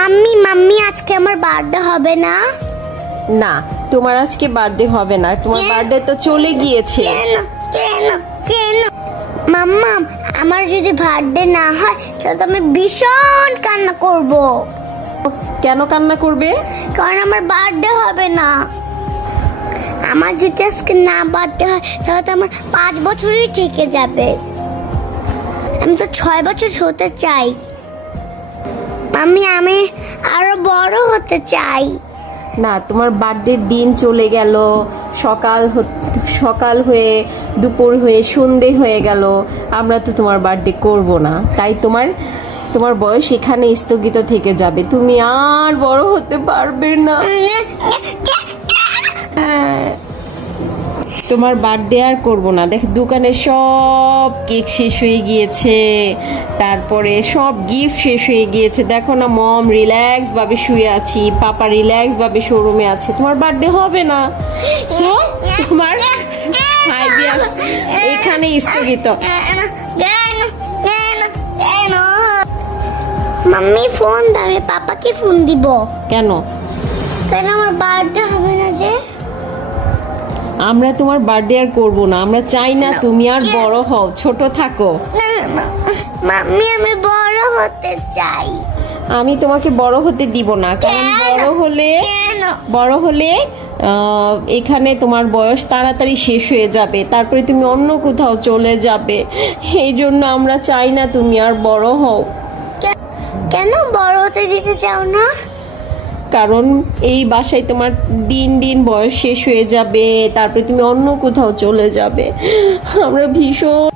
Mummy mummy আজকে আমার birthday হবে না? না, তোমার আজকে বার্থডে হবে না, তোমার বার্থডে তো চলে গিয়েছে। কেন কেন কেন? মাম্মা, আমার যদি বার্থডে না হয় তাহলে তো আমি ভীষণ কান্না করব। কেন কান্না করবে? কারণ আমার বার্থডে হবে না। আমার যদি আজকে না বার্থডে হয় তাহলে তো আমার 5 বছরই থেকে যাবে। আমি তো 6 বছর হতে চাই। মাম্মি, আমি আরো বড় হতে চাই। না, তোমার বার্থডের দিন চলে গেল, সকাল হয়ে দুপুর হয়ে সন্ধে হয়ে গেল, আমরা তো তোমার বার্থডে করব না। তাই তোমার বয়স এখানে স্থগিত থেকে যাবে, তুমি আর বড় হতে পারবে না। তোমার বার্থডে আর করব না। দেখ, দোকানে সব কেক শেষ হয়ে গিয়েছে, তারপরে সব গিফট শেষ হয়ে গিয়েছে। দেখো না, মম রিল্যাক্স ভাবে শুয়ে আছি, পাপা রিল্যাক্স ভাবে শোরুমে আছে। তোমার বার্থডে হবে না, সো তোমার 5 ইয়ার্স এখানে স্থগিত। মাম্মি ফোন দাও, পাপাকে ফোন দিব। কেন? কেন আমার বার্থডে হবে না যে? আমরা তোমার বার্থডে আর করব না, আমরা চাই না তুমি আর বড় হও, ছোট থাকো। মাম্মি, আমি বড় হতে চাই। আমি তোমাকে বড় হতে দিব না, কারণ বড় হলে এখানে তোমার বয়স তাড়াতাড়ি শেষ হয়ে যাবে, তারপরে তুমি অন্য কোথাও চলে যাবে। এই জন্য আমরা চাই না তুমি আর বড় হও। কেন বড় হতে দিতে চাও না? কারণ এই বাসায় তোমার দিন দিন বয়স শেষ হয়ে যাবে, তারপরে তুমি অন্য কোথাও চলে যাবে। আমরা ভীষণ